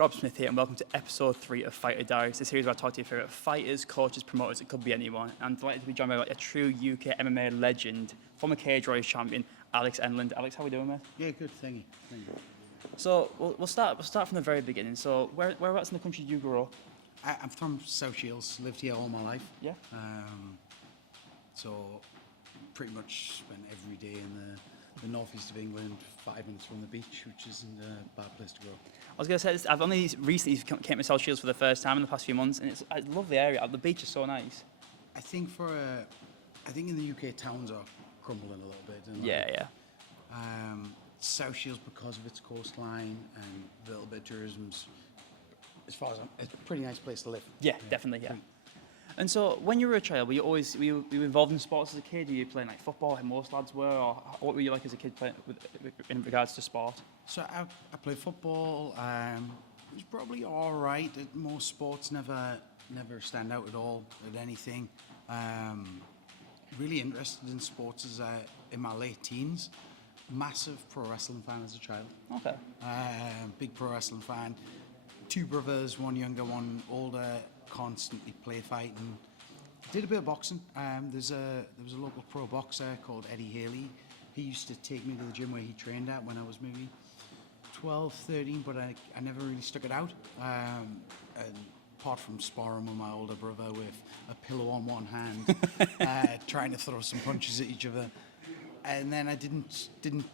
Rob Smith here, and welcome to episode 3 of Fighter Diaries, the series where I talk to your favourite fighters, coaches, promoters. It could be anyone. I'm delighted to be joined by a true UK MMA legend, former Cage Warriors champion, Alex Enlund. Alex, how are we doing, mate? Yeah, good. Thank you. So we'll start from the very beginning. So whereabouts in the country did you grow up? I'm from South Shields. Lived here all my life. Yeah. So pretty much spent every day in the northeast of England, 5 minutes from the beach, which isn't a bad place to grow. I was going to say this, I've only recently came to South Shields for the first time in the past few months, and I love the area. The beach is so nice. I think in the UK towns are crumbling a little bit. And Yeah. South Shields, because of its coastline and a little bit of tourism, as far as it's a pretty nice place to live. Yeah, definitely, yeah. And so, when you were a child, were you involved in sports as a kid? Were you playing like football, like most lads were, or what were you like as a kid playing in regards to sport? So I played football. It was probably all right. Most sports never stand out at all at anything. Really interested in sports as in my late teens. Massive pro wrestling fan as a child. Okay. Big pro wrestling fan. 2 brothers, one younger, one older. Constantly play fighting. Did a bit of boxing. There was a local pro boxer called Eddie Haley. He used to take me to the gym where he trained at when I was maybe 12, 13, but I never really stuck it out. And apart from sparring with my older brother with a pillow on one hand, trying to throw some punches at each other. And then I didn't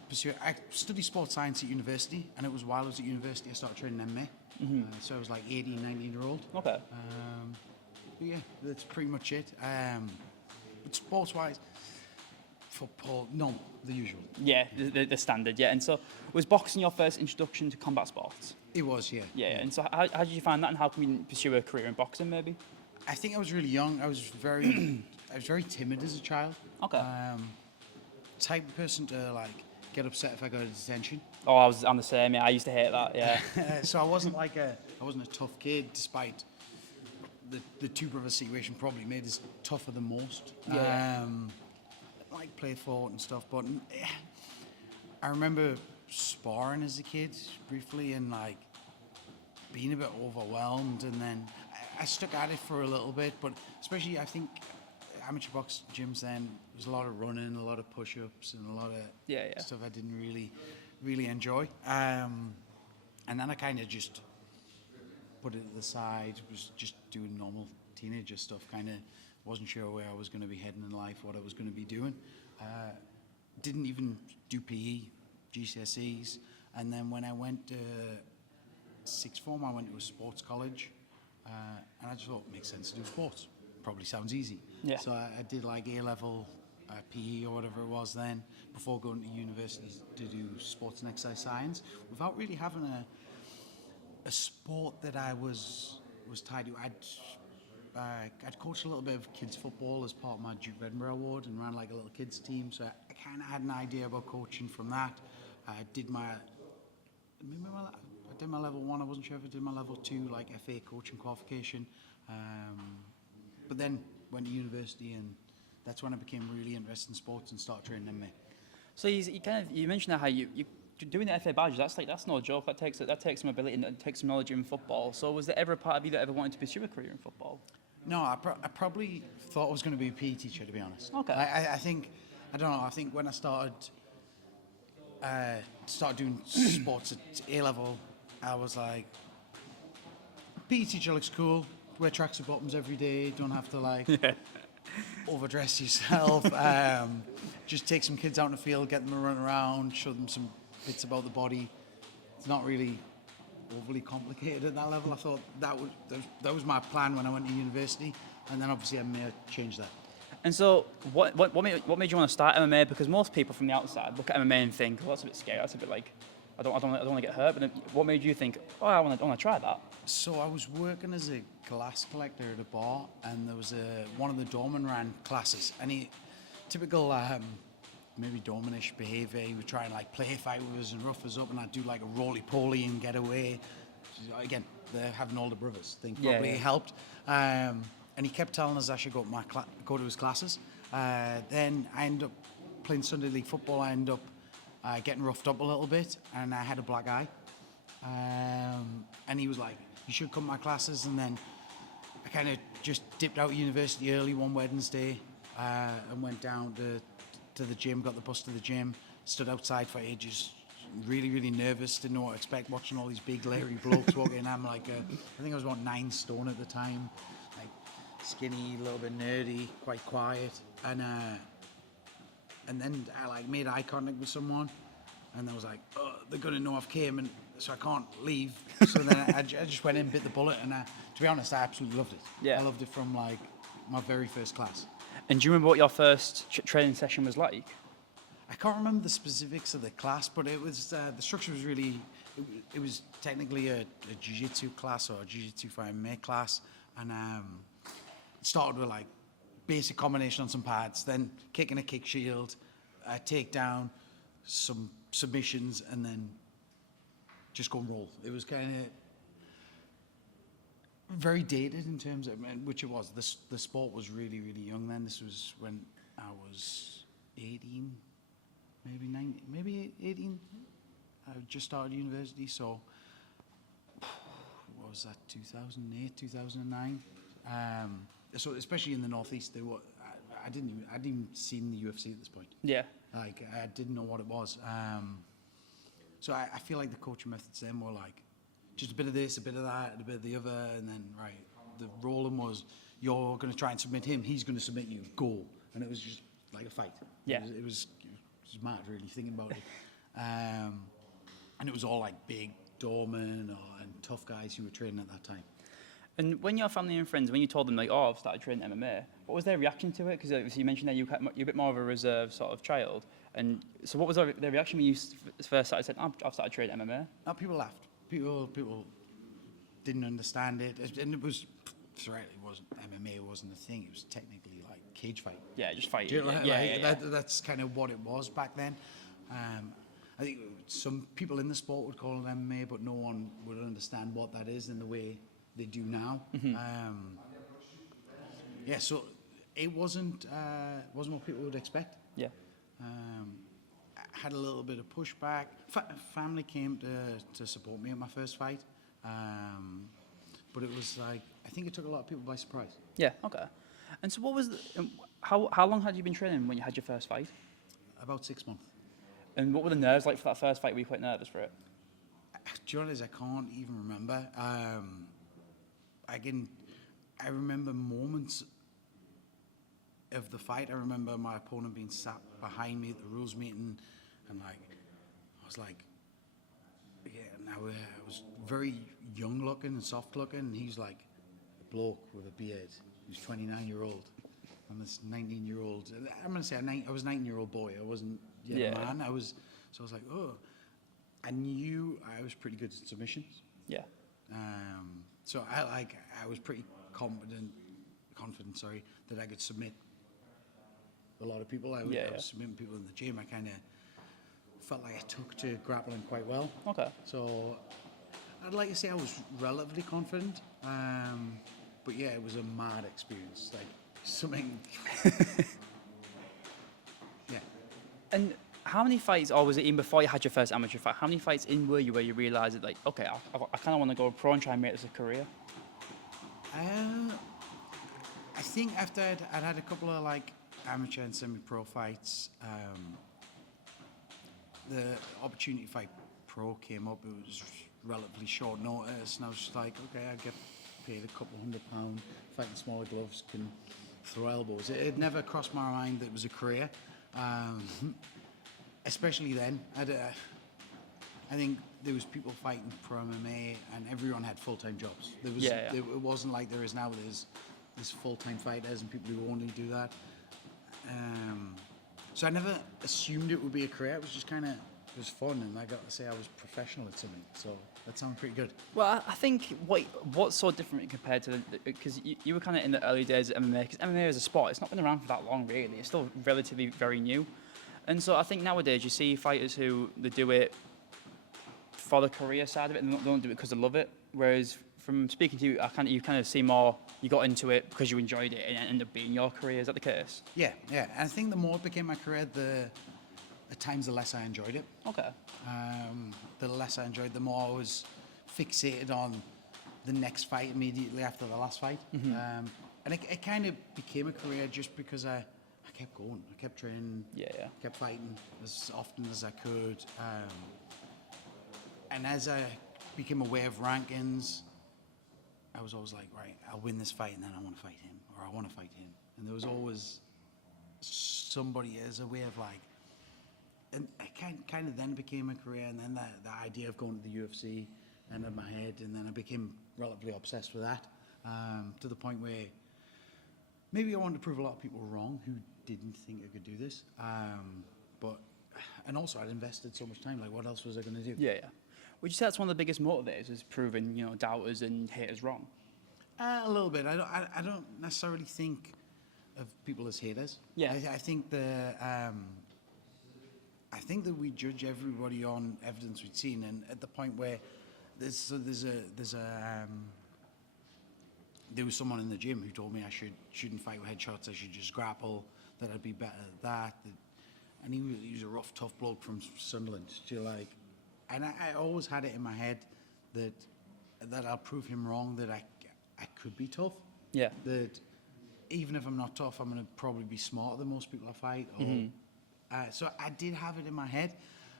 pursue it. I studied sports science at university, and it was while I was at university I started training MMA. Mm-hmm. So I was like 18, 19-year-old. Okay. But yeah, that's pretty much it. But sports-wise, football, no, the usual. Yeah, the standard, yeah. And so, was boxing your first introduction to combat sports? It was, yeah. Yeah. And so, how did you find that, and how can you pursue a career in boxing, maybe? I think I was really young. I was very timid as a child. Okay. Type of person to like get upset if I got a detention. Oh, I'm the same. Yeah, I used to hate that. Yeah. So I wasn't a tough kid, despite the 2 brothers situation probably made us tougher than most. Yeah. Like play fought and stuff, but I remember sparring as a kid briefly and like being a bit overwhelmed, and then I stuck at it for a little bit, but especially I think amateur box gyms then, there's a lot of running, a lot of push-ups, and a lot of stuff I didn't really enjoy. And then I kind of just put it to the side, was just doing normal teenager stuff, kind of wasn't sure where I was going to be heading in life, what I was going to be doing. Didn't even do PE, GCSEs, and then when I went to sixth form, I went to a sports college, and I just thought it makes sense to do sports. Probably sounds easy. Yeah. So I did like A-level PE or whatever it was then, before going to university to do sports and exercise science, without really having a sport that I was tied to. I'd coached a little bit of kids football as part of my Duke of Edinburgh award and ran like a little kids team, so I kind of had an idea about coaching from that. I did my level 1. I wasn't sure if I did my level 2 like FA coaching qualification. But then went to university, and that's when I became really interested in sports and started training MMA. So you mentioned how you doing the FA badges. That's no joke. That takes some ability and it takes some knowledge in football. So was there ever a part of you that ever wanted to pursue a career in football? No, I probably thought I was going to be a PE teacher, to be honest. Okay. I think when I started doing sports at A-level, I was like, PE teacher looks cool. Wear tracksuit bottoms every day. Don't have to like overdress yourself. Just take some kids out in the field, get them to run around, show them some bits about the body. It's not really overly complicated at that level. I thought that was my plan when I went to university, and then obviously I may have changed that. And so, what made you want to start MMA? Because most people from the outside look at MMA and think, well, that's a bit scary. That's a bit like, I don't want to get hurt. But then what made you think, oh, I want to try that? So I was working as a glass collector at a bar, and there was one of the doormen ran classes, and typical maybe doormanish behaviour. He would try and like play fight with us and rough us up, and I'd do like a roly-poly and get away. Again, they're having older brothers. I think probably helped. And he kept telling us I should go to his classes. Then I ended up playing Sunday League football. I ended up getting roughed up a little bit, and I had a black eye. and he was like, you should come to my classes. And then I kind of just dipped out of university early one Wednesday and went down to the gym, got the bus to the gym, stood outside for ages, really, really nervous, didn't know what to expect, watching all these big, leery blokes walking in. I'm like, I think I was about 9 stone at the time, like skinny, a little bit nerdy, quite quiet. And then I like made eye contact with someone, and I was like, oh, they're gonna know I've came, and so I can't leave. So then I just went in, bit the bullet, and to be honest, I absolutely loved it. Yeah. I loved it from like my very first class. And do you remember what your first training session was like? I can't remember the specifics of the class, but it was the structure was really. It was technically a jiu-jitsu class or a jiu-jitsu for MMA class, and it started with like basic combination on some pads, then kicking a kick shield, a takedown, some submissions, and then just go and roll. It was kind of very dated in terms of, which it was. The sport was really, really young then. This was when I was 18, maybe 19, maybe 18. I just started university, so what was that, 2008, 2009? So especially in the Northeast, I didn't even see the UFC at this point. Yeah. Like, I didn't know what it was. So I feel like the coaching methods then were like, just a bit of this, a bit of that, a bit of the other, and then, right, the rolling was, you're going to try and submit him, he's going to submit you, go. And it was just like a fight. Yeah. It was mad, really, thinking about it. And it was all like big doormen and tough guys who were training at that time. And when your family and friends, when you told them, like, oh, I've started training MMA, what was their reaction to it? Because you mentioned that you're a bit more of a reserved sort of child. And so what was their reaction when you first started saying, I've started training MMA? No, people laughed. People didn't understand it. And it was, it wasn't MMA, it wasn't a thing. It was technically like cage fight. Yeah, just fighting. Do you know, Yeah. That's kind of what it was back then. I think some people in the sport would call it MMA, but no one would understand what that is in the way they do now. Yeah, so it wasn't what people would expect. Yeah. I had a little bit of pushback. Family came to support me at my first fight, but it was like, I think it took a lot of people by surprise. Yeah, okay. And so what was, how long had you been training when you had your first fight? About 6 months. And what were the nerves like for that first fight? Were you quite nervous for it? Do you know what it is? I can't even remember. I remember moments of the fight. I remember my opponent being sat behind me at the rules meeting, and like, I was like, yeah. Now I was very young looking and soft looking, and he's like a bloke with a beard. He's 29-year-old. I'm this 19-year-old. I'm gonna say I was a 19-year-old boy. I wasn't yet a man. I was like, oh. I knew I was pretty good at submissions. Yeah. So I was pretty confident, that I could submit a lot of people. I was submitting people in the gym. I kind of felt like I took to grappling quite well. Okay. So I'd like to say I was relatively confident, but yeah, it was a mad experience. Like something. Yeah. And how many fights, or was it even before you had your first amateur fight, how many fights in were you where you realised that, like, okay, I kind of want to go pro and try and make this a career? I think after I'd had a couple of like amateur and semi-pro fights, the opportunity to fight pro came up. It was relatively short notice, and I was just like, okay, I get paid a couple £100, fighting smaller gloves, can throw elbows. It never crossed my mind that it was a career. Especially then, I think there was people fighting pro MMA, and everyone had full-time jobs. It wasn't like there is now. There's full-time fighters and people who only do that. So I never assumed it would be a career. It was just kind of, it was fun, and I got to say I was professional at something. So that sounded pretty good. Well, I think what's so different compared to because you were kind of in the early days of MMA, because MMA as a sport, it's not been around for that long really. It's still relatively very new. And so I think nowadays you see fighters who they do it for the career side of it, and they don't do it because they love it. Whereas from speaking to you, you kind of see more, you got into it because you enjoyed it and it ended up being your career. Is that the case? Yeah. And I think the more it became my career, at times the less I enjoyed it. Okay. The less I enjoyed, the more I was fixated on the next fight immediately after the last fight. And it kind of became a career just because I kept going. I kept training, kept fighting as often as I could. And as I became aware of rankings, I was always like, right, I'll win this fight and then I want to fight him, or I want to fight him. And there was always somebody as a way of like, and it kind of then became a career, and then the idea of going to the UFC entered my head, and then I became relatively obsessed with that, to the point where maybe I wanted to prove a lot of people wrong who didn't think I could do this. And also I'd invested so much time, like what else was I going to do? Yeah. Would you say that's one of the biggest motivators, is proving, doubters and haters wrong? A little bit. I don't necessarily think of people as haters. Yeah. I think we judge everybody on evidence we've seen, and at the point where there was someone in the gym who told me I shouldn't fight with headshots, I should just grapple, that I'd be better at that. And he was a rough, tough bloke from Sunderland. And I always had it in my head that I'll prove him wrong, that I could be tough. Yeah. That even if I'm not tough, I'm going to probably be smarter than most people I fight. So I did have it in my head,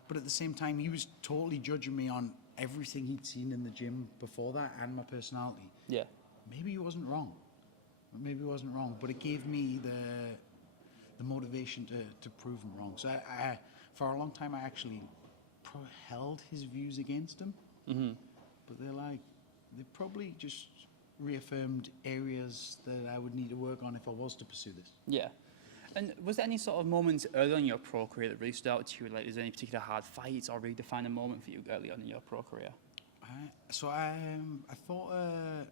but at the same time, he was totally judging me on everything he'd seen in the gym before that and my personality. Yeah. Maybe he wasn't wrong. But it gave me the motivation to prove him wrong. So I for a long time, I actually held his views against him. But they probably just reaffirmed areas that I would need to work on if I was to pursue this. Yeah. And was there any sort of moments early on in your pro career that really stood out to you? Like, is there any particular hard fights or really defining moment for you early on in your pro career? I fought a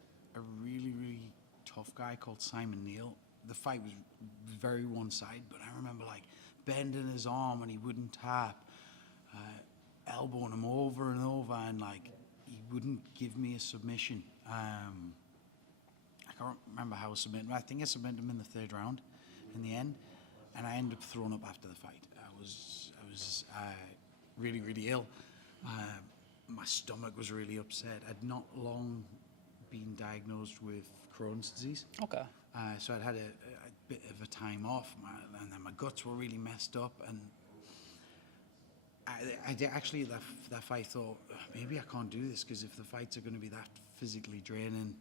really, really tough guy called Simon Neal. The fight was very one-sided, but I remember like bending his arm and he wouldn't tap, elbowing him over and over, and like he wouldn't give me a submission. I can't remember how I submitted him. I think I submitted him in the third round in the end, and I ended up throwing up after the fight. I was really, really ill. My stomach was really upset. I'd not long been diagnosed with Crohn's disease. Okay. So I'd had a bit of a time off, and then my guts were really messed up, and I did actually that fight thought, maybe I can't do this, because if the fights are going to be that physically draining,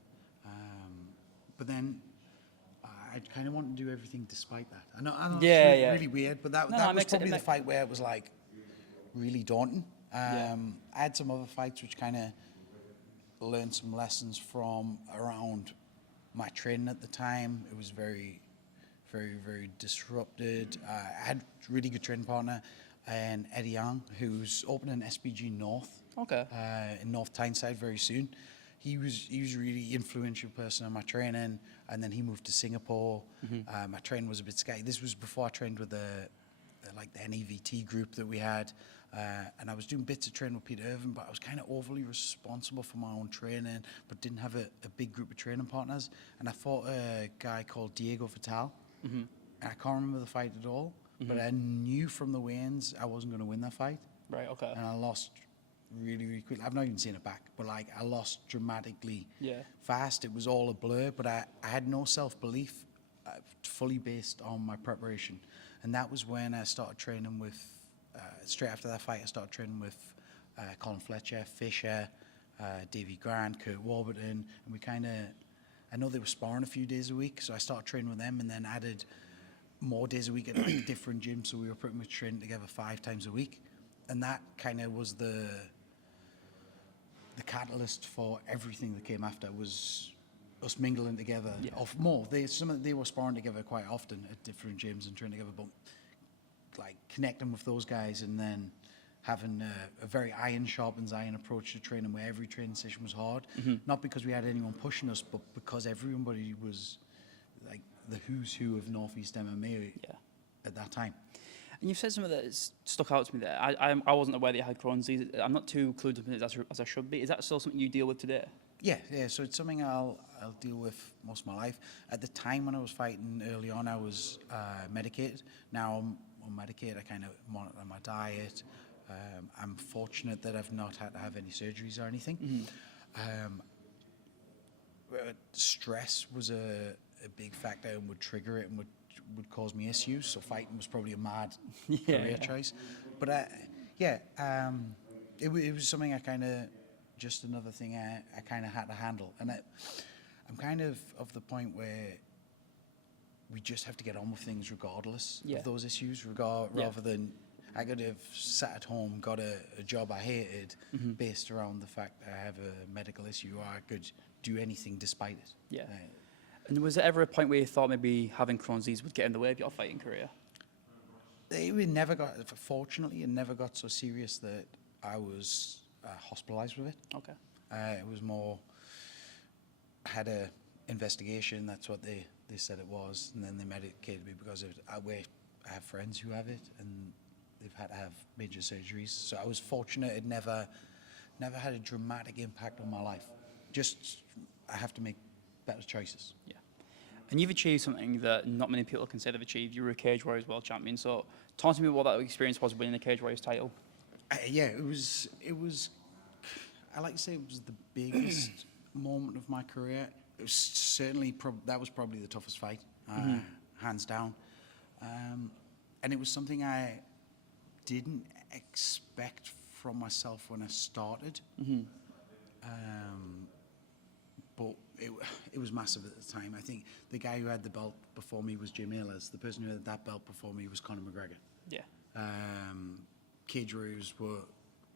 but then I kind of wanted to do everything despite that. I know it's really weird, but that was probably the fight where it was like really daunting. I had some other fights which kind of learned some lessons from around my training at the time. It was very, very, very disrupted. I had a really good training partner, and Eddie Young, who's opening SPG North in North Tyneside very soon. He was a really influential person in my training, and then he moved to Singapore. My training was a bit scatty. This was before I trained with the NEVT group that we had, and I was doing bits of training with Peter Irvin, but I was kind of overly responsible for my own training, but didn't have a big group of training partners. And I fought a guy called Diego Vital, and I can't remember the fight at all, but I knew from the weigh-ins I wasn't going to win that fight. Right, okay. And I lost really, really quickly. I've not even seen it back, but like I lost dramatically fast. It was all a blur, but I had no self-belief, fully based on my preparation. And that was when I started training with, straight after that fight, I started training with Colin Fletcher, Fisher, Davey Grant, Kurt Warburton, and we kind of, I know they were sparring a few days a week, so I started training with them and then added more days a week at like different gyms, so we were pretty much training together 5 times a week. And that kind of was the catalyst for everything that came after, was us mingling together. They were sparring together quite often at different gyms and training together, but like connecting with those guys and then having a very iron sharpens iron approach to training, where every training session was hard, not because we had anyone pushing us, but because everybody was like the who's who of Northeast MMA at that time. And you've said something that stuck out to me there. I wasn't aware that you had Crohn's disease. I'm not too clued up in it as I should be. Is that still something you deal with today? Yeah. So it's something I'll deal with most of my life. At the time when I was fighting early on, I was medicated. Now I'm unmedicated. I kind of monitor my diet. I'm fortunate that I've not had to have any surgeries or anything. Stress was a big factor and would trigger it and would cause me issues. So fighting was probably a mad career choice. But it was something I kind of, just another thing I kind of had to handle. And I'm kind of the point where we just have to get on with things regardless of those issues, rather than I could have sat at home, got a job I hated based around the fact that I have a medical issue, or I could do anything despite it. Yeah. And was there ever a point where you thought maybe having Crohn's disease would get in the way of your fighting career? Fortunately, it never got so serious that I was hospitalized with it. Okay. It was more, I had a investigation, that's what they said it was, and then they medicated me because of it. I have friends who have it, and they've had to have major surgeries. So I was fortunate it never had a dramatic impact on my life. Just, I have to make better choices. Yeah. And you've achieved something that not many people can say they've achieved. You were a Cage Warriors world champion. So talk to me what that experience was winning the Cage Warriors title. It was, I like to say it was the biggest moment of my career. It was certainly, that was probably the toughest fight, hands down. And it was something I didn't expect from myself when I started. But it was massive at the time. I think the guy who had the belt before me was Jim Ayers. The person who had that belt before me was Conor McGregor. Yeah. Cage Warriors were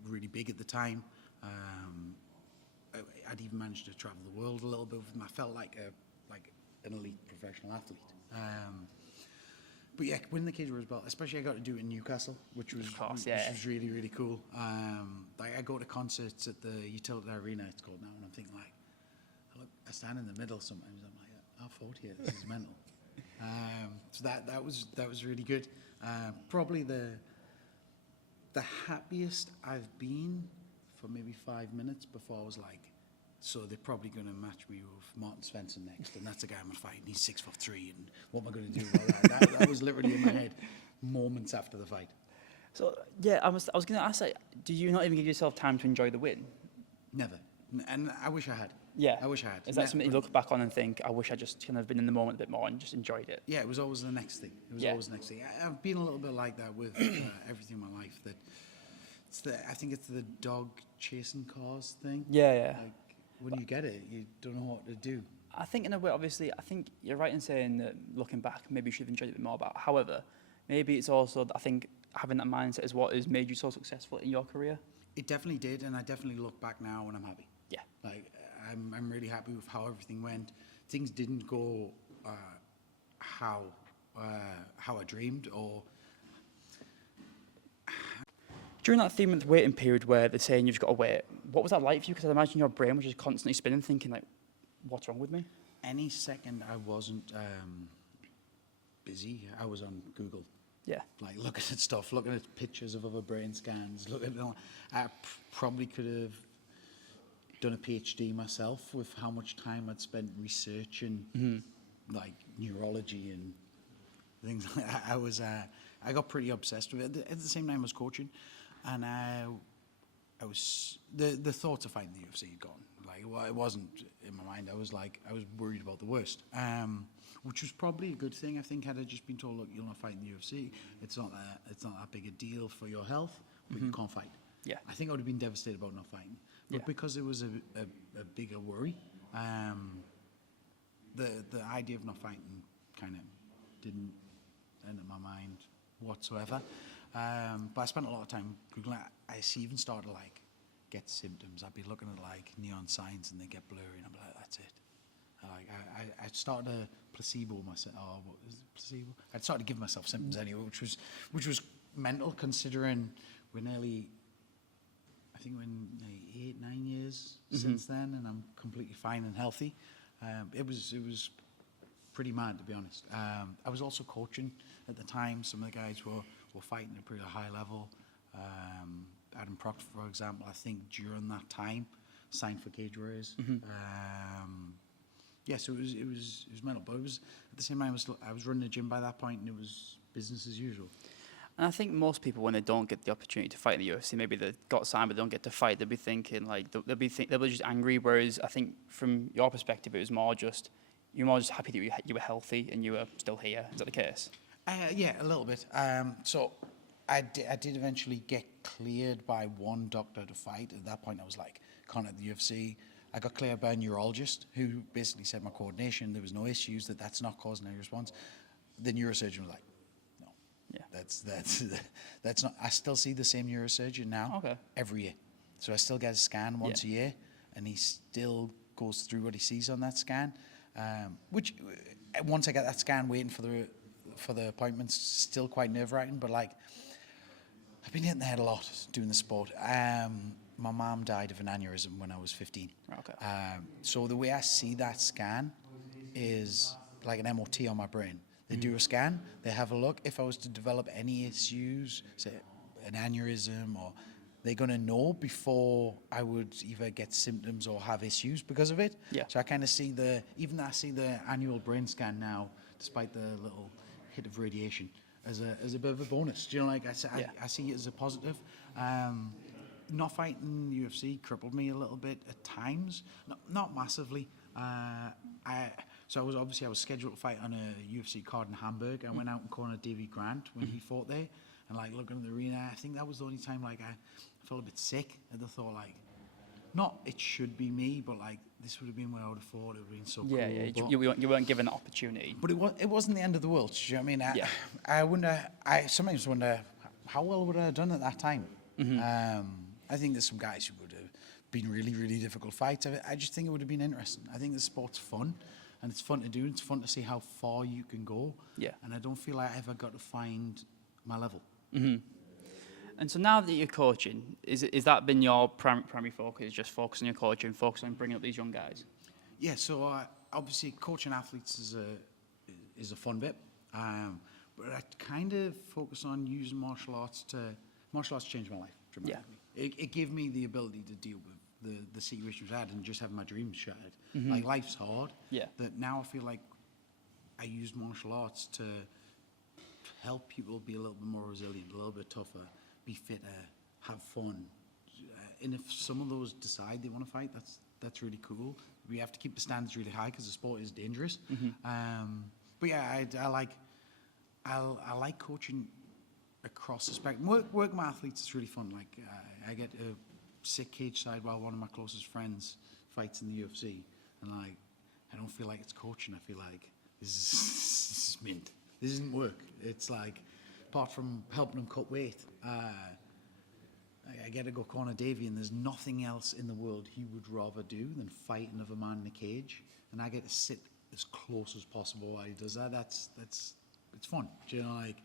really big at the time. I'd even managed to travel the world a little bit with them. I felt like an elite professional athlete. But yeah, winning the Cage Warriors belt, especially I got to do it in Newcastle, which was really, really cool. I go to concerts at the Utility Arena, it's called now, and I'm thinking like, I stand in the middle sometimes. I'm like, I fought here. This is mental. So that was really good. Probably the happiest I've been for maybe 5 minutes before I was like, so they're probably going to match me with Martin Svensson next, and that's the guy I'm going to fight, and he's 6'3", and what am I going to do about that? That was literally in my head moments after the fight. So yeah, I was going to ask, like, do you not even give yourself time to enjoy the win? Never, and I wish I had. Yeah, I wish I had. Is that something you look back on and think, I wish I just kind of been in the moment a bit more and just enjoyed it? Yeah, it was always the next thing. Always the next thing. I've been a little bit like that with everything in my life. I think it's the dog chasing cars thing. Yeah. Like, when you get it, you don't know what to do. I think in a way, obviously, I think you're right in saying that looking back, maybe you should have enjoyed it a bit more. But however, maybe it's also, I think, having that mindset is what has made you so successful in your career. It definitely did, and I definitely look back now and I'm happy. Yeah. Like, I'm really happy with how everything went. Things didn't go how I dreamed, or... During that 3-month waiting period where they're saying you've got to wait, what was that like for you? Because I imagine your brain was just constantly spinning, thinking like, what's wrong with me? Any second I wasn't busy, I was on Google. Yeah. Like looking at stuff, looking at pictures of other brain scans, looking at... I probably could have done a PhD myself with how much time I'd spent researching like neurology and things like that. I got pretty obsessed with it. At the same time I was coaching, and I was the thoughts of fighting the UFC had gone. Like, well, it wasn't in my mind. I was worried about the worst, which was probably a good thing. I think had I just been told, look, you'll not fight in the UFC, it's not that big a deal for your health, but you can't fight. Yeah. I think I would have been devastated about not fighting. But because it was a bigger worry, the idea of not fighting kind of didn't enter my mind whatsoever. But I spent a lot of time Googling. I even started to like get symptoms. I'd be looking at like neon signs and they get blurry, and I'm like, that's it. I started to placebo myself. Oh, what is it, placebo? I'd started to give myself symptoms anyway, which was mental, considering we're nearly, I think we're in 8-9 years since then, and I'm completely fine and healthy. It was pretty mad, to be honest. I was also coaching at the time. Some of the guys were fighting at a pretty high level. Adam Proctor, for example, I think during that time signed for Cage Warriors. So it was mental, but it was at the same time I was running a gym by that point, and it was business as usual. And I think most people, when they don't get the opportunity to fight in the UFC, maybe they got signed but don't get to fight, they'll be thinking like they'll be just angry. Whereas I think from your perspective, it was more just you're more just happy that you were healthy and you were still here. Is that the case? Yeah, a little bit. So I did eventually get cleared by one doctor to fight. At that point, I was like, can't at the UFC. I got cleared by a neurologist who basically said my coordination, there was no issues, that's not causing any response. The neurosurgeon was like, no, Yeah. that's not. I still see the same neurosurgeon now every year. So I still get a scan once a year, and he still goes through what he sees on that scan. Which once I get that scan, waiting for the appointments, still quite nerve-wracking. But like, I've been hitting the head a lot doing the sport. My mom died of an aneurysm when I was 15. Okay. So the way I see that scan is like an MOT on my brain. They do a scan, they have a look. If I was to develop any issues, say an aneurysm, or they're going to know before I would either get symptoms or have issues because of it. Yeah. So I kind of see even though I see the annual brain scan now, despite the little hit of radiation, as a bit of a bonus. Do you know, like I see it as a positive. Not fighting UFC crippled me a little bit at times, not massively. So I was scheduled to fight on a UFC card in Hamburg. I went out and cornered Davy Grant when he fought there, and like looking at the arena, I think that was the only time like I felt a bit sick. And I thought like, not it should be me, but like this would have been where I would have fought. It would have been so cool. Yeah. You weren't given the opportunity. But it wasn't the end of the world. Do you know what I mean? I sometimes wonder how well would I have done at that time. I think there's some guys who would have been really, really difficult fights. I just think it would have been interesting. I think the sport's fun, and it's fun to do. It's fun to see how far you can go. Yeah. And I don't feel like I ever got to find my level. And so now that you're coaching, is that been your primary focus? Just focus on your coaching, focus on bringing up these young guys? Yeah. So obviously, coaching athletes is a fun bit, but I kind of focus on using martial arts. Martial arts changed my life dramatically. Yeah. It gave me the ability to deal with the situations I had and just have my dreams shattered. Like life's hard. Yeah. That now I feel like I use martial arts to help people be a little bit more resilient, a little bit tougher, be fitter, have fun. And if some of those decide they want to fight, that's really cool. We have to keep the standards really high because the sport is dangerous. But yeah, I like coaching across the spectrum. Working with athletes is really fun. Like I get a sick cage side while one of my closest friends fights in the UFC, and like I don't feel like it's coaching. I feel like this is mint. This isn't work. It's like apart from helping them cut weight, I get to go corner Davey, and there's nothing else in the world he would rather do than fight another man in a cage, and I get to sit as close as possible while he does that. That's it's fun. Do you know, like.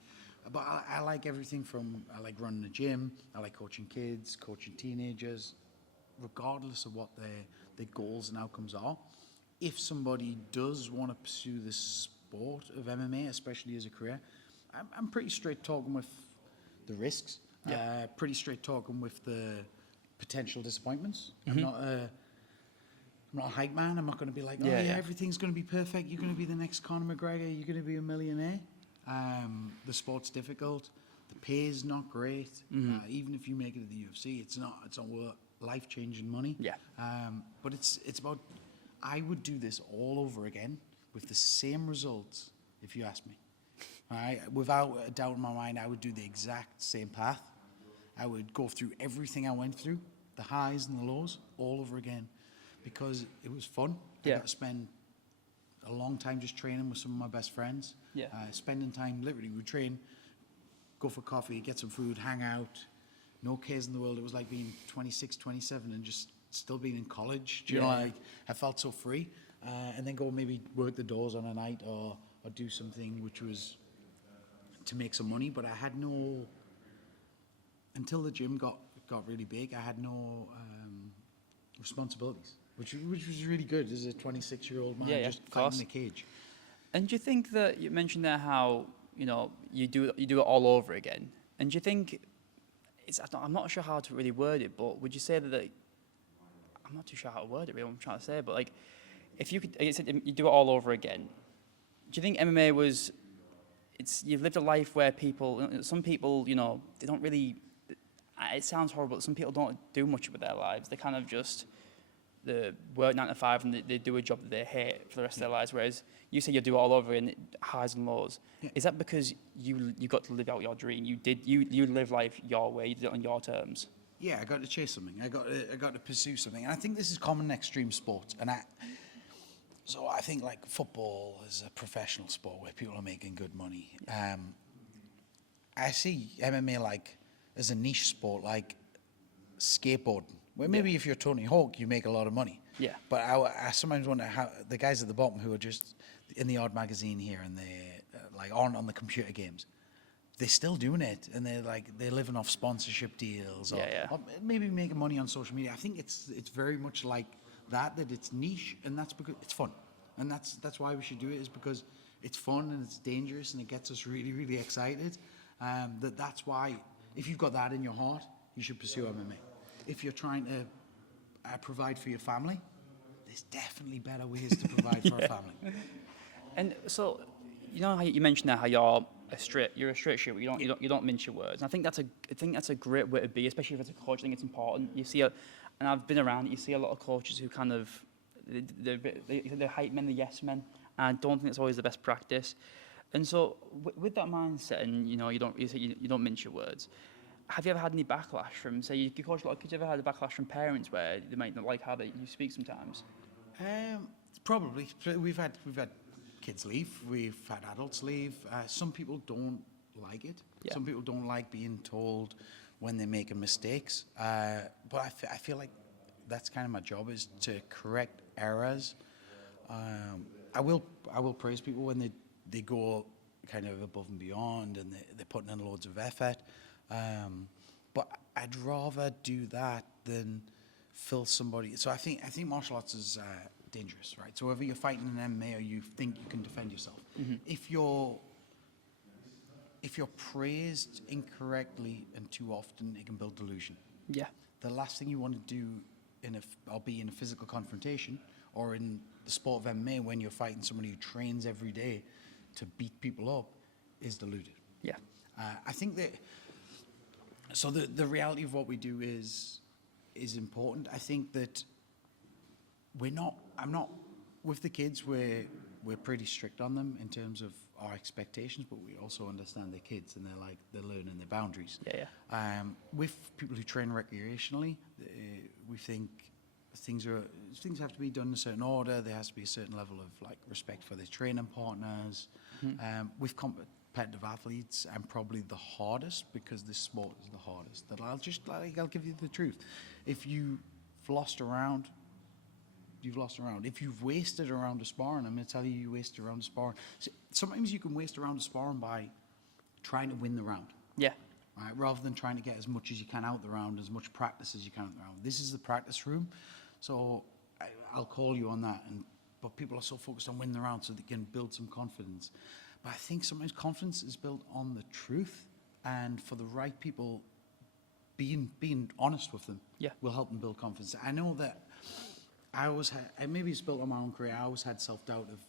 But I like everything from, I like running a gym, I like coaching kids, coaching teenagers, regardless of what their goals and outcomes are. If somebody does want to pursue this sport of MMA, especially as a career, I'm pretty straight talking with the risks, pretty straight talking with the potential disappointments. I'm not a hype man. I'm not going to be like, everything's going to be perfect. You're going to be the next Conor McGregor. You're going to be a millionaire. The sport's difficult. The pay is not great. Even if you make it to the UFC, it's not worth life-changing money. Yeah. But it's about. I would do this all over again with the same results if you ask me. All right? Without a doubt in my mind, I would do the exact same path. I would go through everything I went through, the highs and the lows, all over again, because it was fun. Yeah. I got to spend a long time just training with some of my best friends. Yeah. Spending time, literally, we would train, go for coffee, get some food, hang out, no cares in the world. It was like being 26, 27 and just still being in college. Do you know, like, I felt so free. And then go maybe work the doors on a night or do something which was to make some money. But I had no, until the gym got really big, I had no responsibilities. Which was really good as a 26-year-old man just fighting in a cage. And do you think that you mentioned there how you do it all over again? And do you think I'm not sure how to really word it, but would you say that I'm not too sure how to word it. Really, what I'm trying to say, but like if you could, you said you do it all over again. Do you think MMA was you've lived a life where some people, they don't really. It sounds horrible, but some people don't do much with their lives. They kind of just they work 9 to 5 and they do a job that they hate for the rest of their lives. Whereas you say you do it all over in highs and lows. Yeah. Is that because you got to live out your dream? You live life your way. You did it on your terms. Yeah, I got to chase something. I got to pursue something. And I think this is common in extreme sports. So I think like football is a professional sport where people are making good money. I see MMA like as a niche sport, like skateboarding, where maybe if you're Tony Hawk, you make a lot of money. Yeah. But I sometimes wonder how the guys at the bottom who are just in the odd magazine here and they like aren't on the computer games, they're still doing it, and they're living off sponsorship deals or maybe making money on social media. I think it's very much like that it's niche, and that's because it's fun, and that's why we should do it, is because it's fun and it's dangerous and it gets us really, really excited. That's why if you've got that in your heart, you should pursue MMA. If you're trying to provide for your family, there's definitely better ways to provide for a family. And so, how you mentioned that how you're a straight shooter. You don't mince your words. And I think that's a great way to be, especially if it's a coach. I think it's important. You see, and I've been around. You see a lot of coaches who kind of they're hype men, the yes men. And I don't think it's always the best practice. And so, with that mindset, and you don't mince your words. Have you ever had any backlash from, say, you coach a lot of kids? Have you ever had a backlash from parents where they might not like how you speak sometimes? Probably. We've had kids leave. We've had adults leave. Some people don't like it. Yeah. Some people don't like being told when they're making mistakes. But I feel like that's kind of my job, is to correct errors. I will praise people when they go kind of above and beyond and they're putting in loads of effort. But I'd rather do that than fill somebody. So I think martial arts is dangerous, right? So whether you're fighting in MMA or you think you can defend yourself, if you're praised incorrectly and too often, it can build delusion. Yeah. The last thing you want to do in a physical confrontation or in the sport of MMA when you're fighting somebody who trains every day to beat people up is deluded. Yeah. I think that. So the reality of what we do is important. I think that I'm not with the kids. We're pretty strict on them in terms of our expectations, but we also understand they're kids and they're learning their boundaries. Yeah. With people who train recreationally, we think things have to be done in a certain order. There has to be a certain level of respect for their training partners. With competitive athletes, I'm probably the hardest because this sport is the hardest. I'll give you the truth. If you've lost a round, you've lost a round. If you've wasted a round of sparring, I'm going to tell you wasted a round of sparring. So sometimes you can waste a round of sparring by trying to win the round. Yeah. Right, rather than trying to get as much as you can out the round, as much practice as you can out the round. This is the practice room, so I'll call you on that. But people are so focused on winning the round so they can build some confidence. But I think sometimes confidence is built on the truth, and for the right people, being honest with them will help them build confidence. I know that I always had, and maybe it's built on my own career, I always had self-doubt of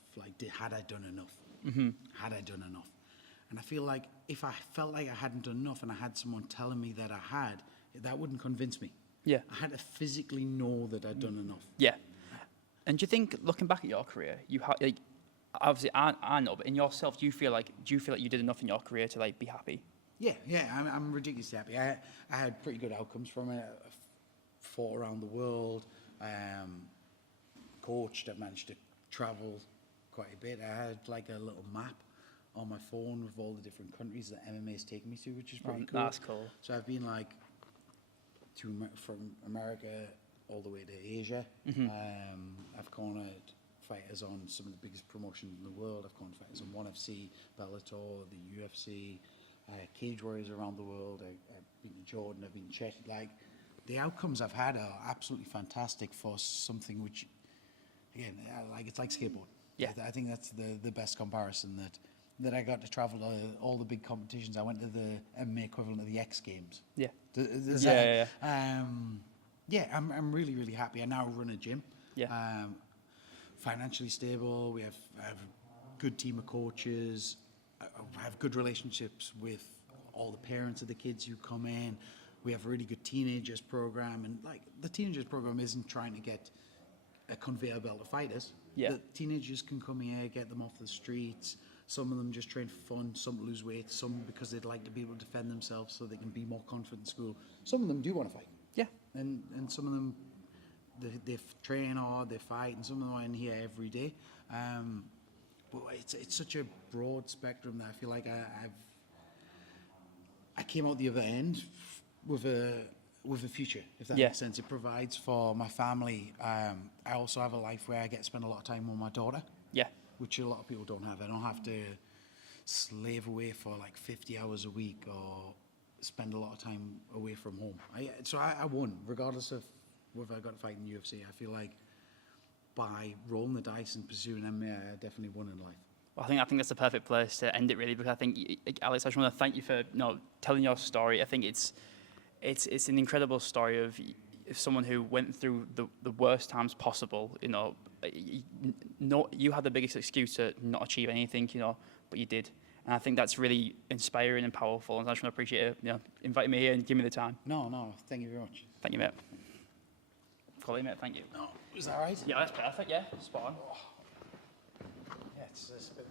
had I done enough? Had I done enough? And I feel like if I felt like I hadn't done enough and I had someone telling me that I had, that wouldn't convince me. Yeah. I had to physically know that I'd done enough. Yeah. And do you think, looking back at your career, you obviously I know, but in yourself, do you feel like you did enough in your career to be happy? Yeah. I'm ridiculously happy. I had pretty good outcomes from it. I fought around the world, coached. I managed to travel quite a bit. I had a little map on my phone with all the different countries that MMA has taken me to, which is pretty cool. That's cool. So I've been from America all the way to Asia. I've cornered fighters on some of the biggest promotions in the world. I've cornered fighters on ONE FC, Bellator, the UFC, Cage Warriors around the world. I've been to Jordan, I've been to Czech. The outcomes I've had are absolutely fantastic for something which, again, it's like skateboarding. Yeah. I think that's the best comparison, that I got to travel to all the big competitions. I went to the MMA equivalent of the X Games. Yeah. Yeah. I'm really, really happy. I now run a gym. Yeah. Financially stable. I have a good team of coaches. I have good relationships with all the parents of the kids who come in. We have a really good teenagers program, and like the teenagers program isn't trying to get a conveyor belt of fighters. Yeah. The teenagers can come here, get them off the streets. Some of them just train for fun, some lose weight, some because they'd like to be able to defend themselves so they can be more confident in school. Some of them do want to fight. Yeah. And some of them, they train hard, they fight, and some of them are in here every day. But it's such a broad spectrum that I feel like I came out the other end with a future, if that makes sense. It provides for my family. I also have a life where I get to spend a lot of time with my daughter. Yeah. Which a lot of people don't have. I don't have to slave away for like 50 hours a week or spend a lot of time away from home. So I won, regardless of whether I got to fight in the UFC. I feel like by rolling the dice and pursuing MMA, I definitely won in life. Well, I think that's the perfect place to end it, really, because I think, Alex, I just want to thank you for telling your story. I think it's an incredible story of someone who went through the worst times possible. You had the biggest excuse to not achieve anything, but you did. And I think that's really inspiring and powerful. And I just want to appreciate you inviting me here and giving me the time. No, thank you very much. Thank you, mate. Quality, mate. Thank you. No, is that right? Yeah, that's perfect. Yeah, spot on. Yeah, it's a bit